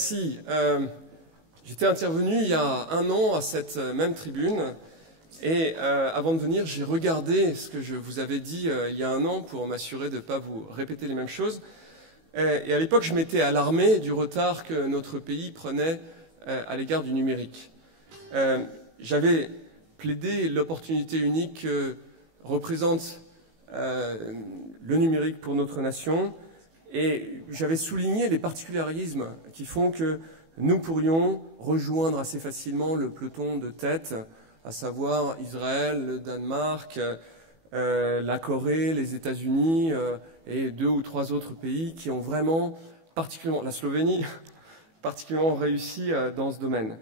Merci. J'étais intervenu il y a un an à cette même tribune et avant de venir, j'ai regardé ce que je vous avais dit il y a un an pour m'assurer de ne pas vous répéter les mêmes choses. Et à l'époque, je m'étais alarmé du retard que notre pays prenait à l'égard du numérique. J'avais plaidé l'opportunité unique que représente le numérique pour notre nation. Et j'avais souligné les particularismes qui font que nous pourrions rejoindre assez facilement le peloton de tête, à savoir Israël, le Danemark, la Corée, les États-Unis et 2 ou 3 autres pays qui ont vraiment, particulièrement la Slovénie, particulièrement réussi dans ce domaine.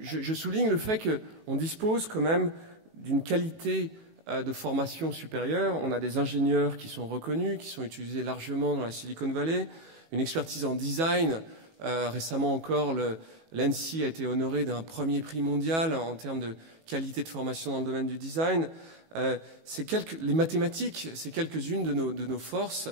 Je souligne le fait qu'on dispose quand même d'une qualité de formation supérieure. On a des ingénieurs qui sont reconnus, qui sont utilisés largement dans la Silicon Valley, une expertise en design. Récemment encore, l'ANSSI a été honoré d'un premier prix mondial en termes de qualité de formation dans le domaine du design. Les mathématiques, c'est quelques-unes de nos forces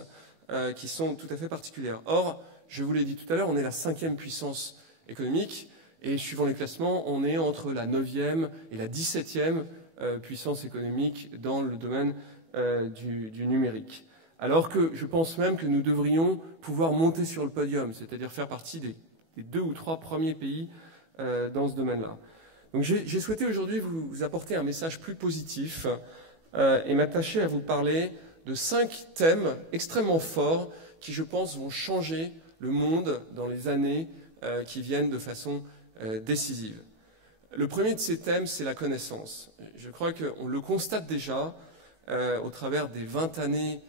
qui sont tout à fait particulières. Or, je vous l'ai dit tout à l'heure, on est la 5e puissance économique et suivant les classements, on est entre la 9e et la 17e puissance économique dans le domaine du numérique. Alors que je pense même que nous devrions pouvoir monter sur le podium, c'est-à-dire faire partie des 2 ou 3 premiers pays dans ce domaine-là. Donc j'ai souhaité aujourd'hui vous apporter un message plus positif et m'attacher à vous parler de 5 thèmes extrêmement forts qui, je pense, vont changer le monde dans les années qui viennent de façon décisive. Le premier de ces thèmes, c'est la connaissance. Je crois qu'on le constate déjà au travers des 20 années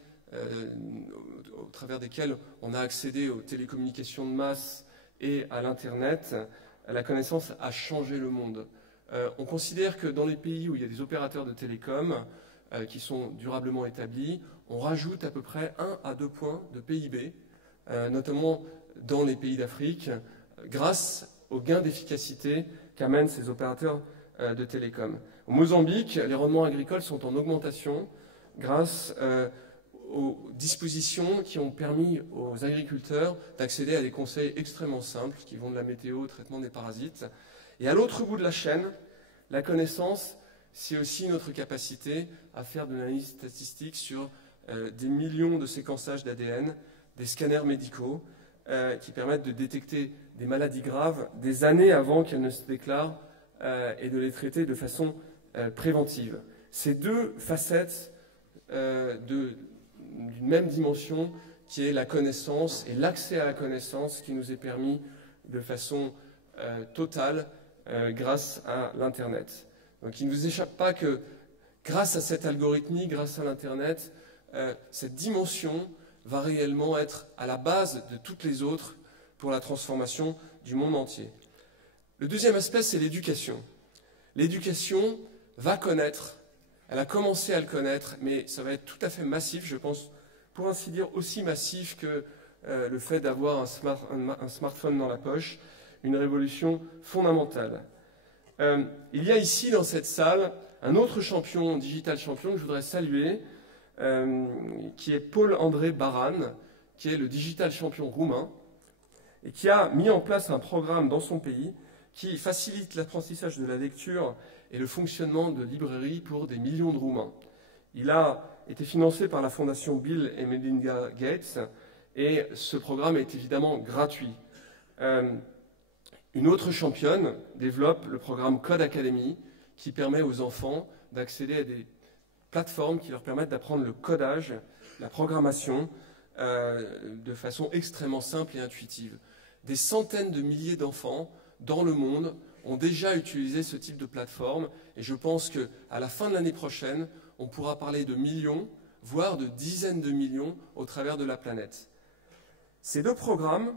au travers desquelles on a accédé aux télécommunications de masse et à l'Internet. La connaissance a changé le monde. On considère que dans les pays où il y a des opérateurs de télécom qui sont durablement établis, on rajoute à peu près 1 à 2 points de PIB, notamment dans les pays d'Afrique, grâce aux gains d'efficacité qu'amènent ces opérateurs de télécom. Au Mozambique, les rendements agricoles sont en augmentation grâce aux dispositions qui ont permis aux agriculteurs d'accéder à des conseils extrêmement simples qui vont de la météo au traitement des parasites. Et à l'autre bout de la chaîne, la connaissance, c'est aussi notre capacité à faire de l'analyse statistique sur des millions de séquençages d'ADN, des scanners médicaux qui permettent de détecter des maladies graves des années avant qu'elles ne se déclarent et de les traiter de façon préventive. Ces 2 facettes d'une même dimension qui est la connaissance et l'accès à la connaissance qui nous est permis de façon totale grâce à l'Internet. Donc il ne vous échappe pas que grâce à cette algorithmie, grâce à l'Internet, cette dimension va réellement être à la base de toutes les autres pour la transformation du monde entier. Le deuxième aspect, c'est l'éducation. L'éducation va connaître, elle a commencé à le connaître, mais ça va être tout à fait massif, je pense, pour ainsi dire aussi massif que le fait d'avoir un smartphone dans la poche, une révolution fondamentale. Il y a ici, dans cette salle, un autre champion, digital champion, que je voudrais saluer, qui est Paul-André Baran, qui est le digital champion roumain, et qui a mis en place un programme dans son pays qui facilite l'apprentissage de la lecture et le fonctionnement de librairies pour des millions de Roumains. Il a été financé par la fondation Bill et Melinda Gates, et ce programme est évidemment gratuit. Une autre championne développe le programme Code Academy, qui permet aux enfants d'accéder à des plateformes qui leur permettent d'apprendre le codage, la programmation, de façon extrêmement simple et intuitive. Des centaines de milliers d'enfants dans le monde ont déjà utilisé ce type de plateforme, et je pense qu'à la fin de l'année prochaine, on pourra parler de millions, voire de dizaines de millions au travers de la planète. Ces 2 programmes,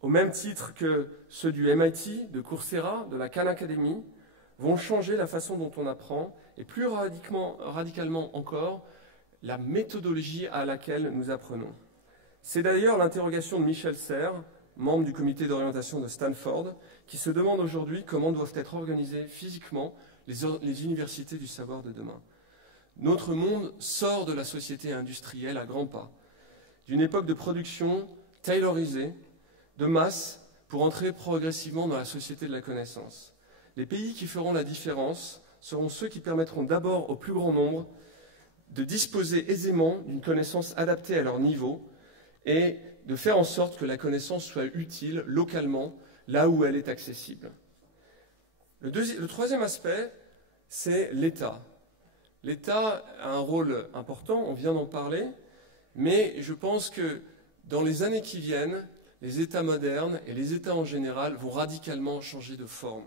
au même titre que ceux du MIT, de Coursera, de la Khan Academy, vont changer la façon dont on apprend et plus radicalement encore, la méthodologie à laquelle nous apprenons. C'est d'ailleurs l'interrogation de Michel Serres, membre du comité d'orientation de Stanford, qui se demande aujourd'hui comment doivent être organisées physiquement les universités du savoir de demain. Notre monde sort de la société industrielle à grands pas, d'une époque de production taylorisée, de masse, pour entrer progressivement dans la société de la connaissance. Les pays qui feront la différence seront ceux qui permettront d'abord au plus grand nombre de disposer aisément d'une connaissance adaptée à leur niveau et de faire en sorte que la connaissance soit utile localement, là où elle est accessible. Le troisième aspect, c'est l'État. L'État a un rôle important, on vient d'en parler, mais je pense que dans les années qui viennent, les États modernes et les États en général vont radicalement changer de forme.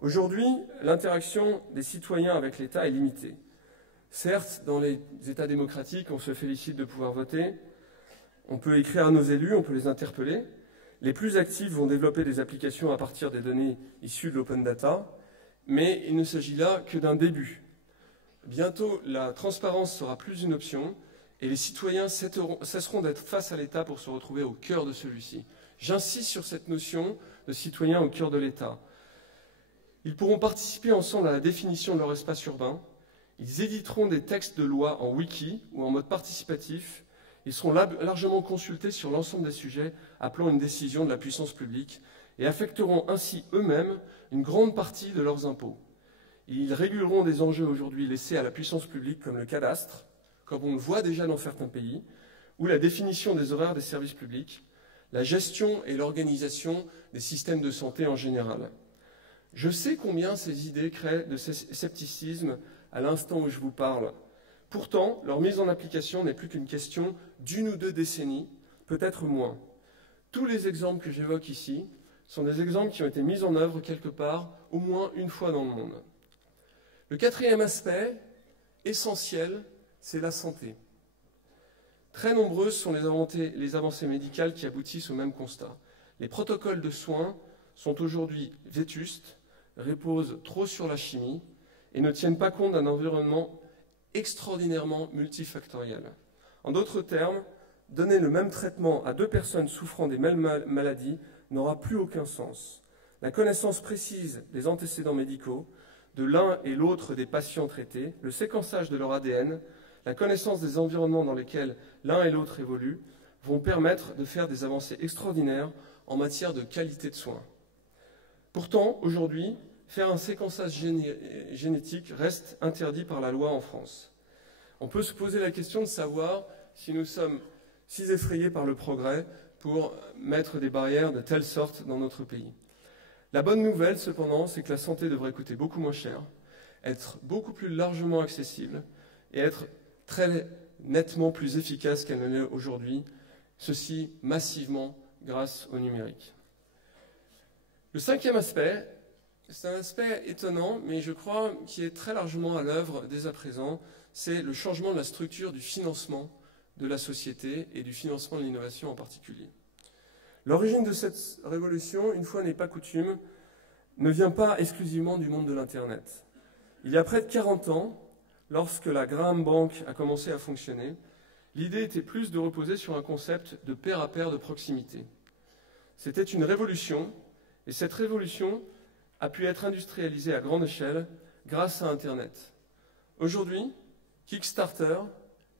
Aujourd'hui, l'interaction des citoyens avec l'État est limitée. Certes, dans les États démocratiques, on se félicite de pouvoir voter, on peut écrire à nos élus, on peut les interpeller. Les plus actifs vont développer des applications à partir des données issues de l'open data, mais il ne s'agit là que d'un début. Bientôt, la transparence sera plus une option et les citoyens cesseront d'être face à l'État pour se retrouver au cœur de celui-ci. J'insiste sur cette notion de citoyen au cœur de l'État. Ils pourront participer ensemble à la définition de leur espace urbain. Ils éditeront des textes de loi en wiki ou en mode participatif. Ils seront largement consultés sur l'ensemble des sujets appelant une décision de la puissance publique et affecteront ainsi eux-mêmes une grande partie de leurs impôts. Ils réguleront des enjeux aujourd'hui laissés à la puissance publique comme le cadastre, comme on le voit déjà dans certains pays, ou la définition des horaires des services publics, la gestion et l'organisation des systèmes de santé en général. Je sais combien ces idées créent de scepticisme à l'instant où je vous parle. Pourtant, leur mise en application n'est plus qu'une question d'1 ou 2 décennies, peut-être moins. Tous les exemples que j'évoque ici sont des exemples qui ont été mis en œuvre quelque part, au moins une fois dans le monde. Le quatrième aspect, essentiel, c'est la santé. Très nombreuses sont les avancées médicales qui aboutissent au même constat. Les protocoles de soins sont aujourd'hui vétustes, reposent trop sur la chimie et ne tiennent pas compte d'un environnement extraordinairement multifactoriel. En d'autres termes, donner le même traitement à 2 personnes souffrant des mêmes maladies n'aura plus aucun sens. La connaissance précise des antécédents médicaux de l'un et l'autre des patients traités, le séquençage de leur ADN, la connaissance des environnements dans lesquels l'un et l'autre évoluent, vont permettre de faire des avancées extraordinaires en matière de qualité de soins. Pourtant, aujourd'hui, faire un séquençage génétique reste interdit par la loi en France. On peut se poser la question de savoir si nous sommes si effrayés par le progrès pour mettre des barrières de telle sorte dans notre pays. La bonne nouvelle, cependant, c'est que la santé devrait coûter beaucoup moins cher, être beaucoup plus largement accessible et être très nettement plus efficace qu'elle ne l'est aujourd'hui, ceci massivement grâce au numérique. Le cinquième aspect, c'est un aspect étonnant, mais je crois qui est très largement à l'œuvre dès à présent, c'est le changement de la structure du financement de la société et du financement de l'innovation en particulier. L'origine de cette révolution, une fois n'est pas coutume, ne vient pas exclusivement du monde de l'Internet. Il y a près de 40 ans, lorsque la Graham Bank a commencé à fonctionner, l'idée était plus de reposer sur un concept de pair à pair de proximité. C'était une révolution, et cette révolution a pu être industrialisée à grande échelle grâce à Internet. Aujourd'hui, Kickstarter,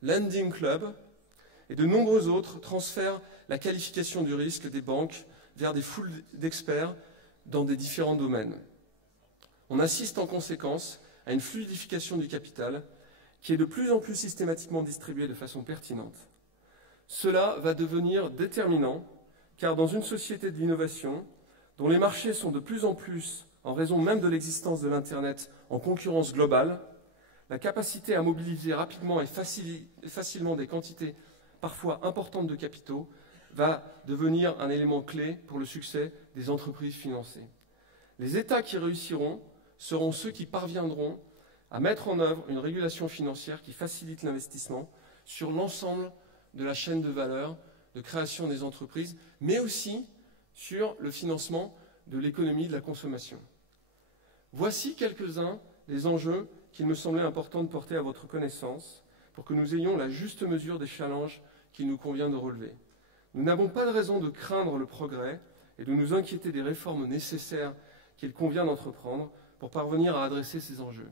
Lending Club et de nombreux autres transfèrent la qualification du risque des banques vers des foules d'experts dans des différents domaines. On assiste en conséquence à une fluidification du capital qui est de plus en plus systématiquement distribué de façon pertinente. Cela va devenir déterminant, car dans une société de l'innovation, dont les marchés sont de plus en plus, en raison même de l'existence de l'Internet, en concurrence globale, la capacité à mobiliser rapidement et facilement des quantités parfois importantes de capitaux va devenir un élément clé pour le succès des entreprises financées. Les États qui réussiront seront ceux qui parviendront à mettre en œuvre une régulation financière qui facilite l'investissement sur l'ensemble de la chaîne de valeur de création des entreprises, mais aussi sur le financement de l'économie de la consommation. Voici quelques-uns des enjeux qu'il me semblait important de porter à votre connaissance pour que nous ayons la juste mesure des challenges qu'il nous convient de relever. Nous n'avons pas de raison de craindre le progrès et de nous inquiéter des réformes nécessaires qu'il convient d'entreprendre pour parvenir à adresser ces enjeux.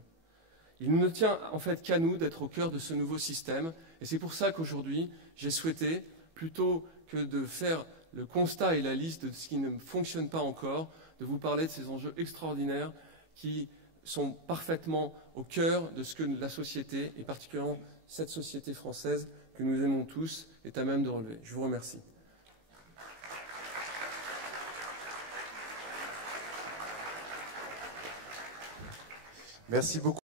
Il ne tient en fait qu'à nous d'être au cœur de ce nouveau système, et c'est pour ça qu'aujourd'hui, j'ai souhaité, plutôt que de faire le constat et la liste de ce qui ne fonctionne pas encore, de vous parler de ces enjeux extraordinaires qui sont parfaitement au cœur de ce que la société, et particulièrement cette société française que nous aimons tous, est à même de relever. Je vous remercie. Merci beaucoup.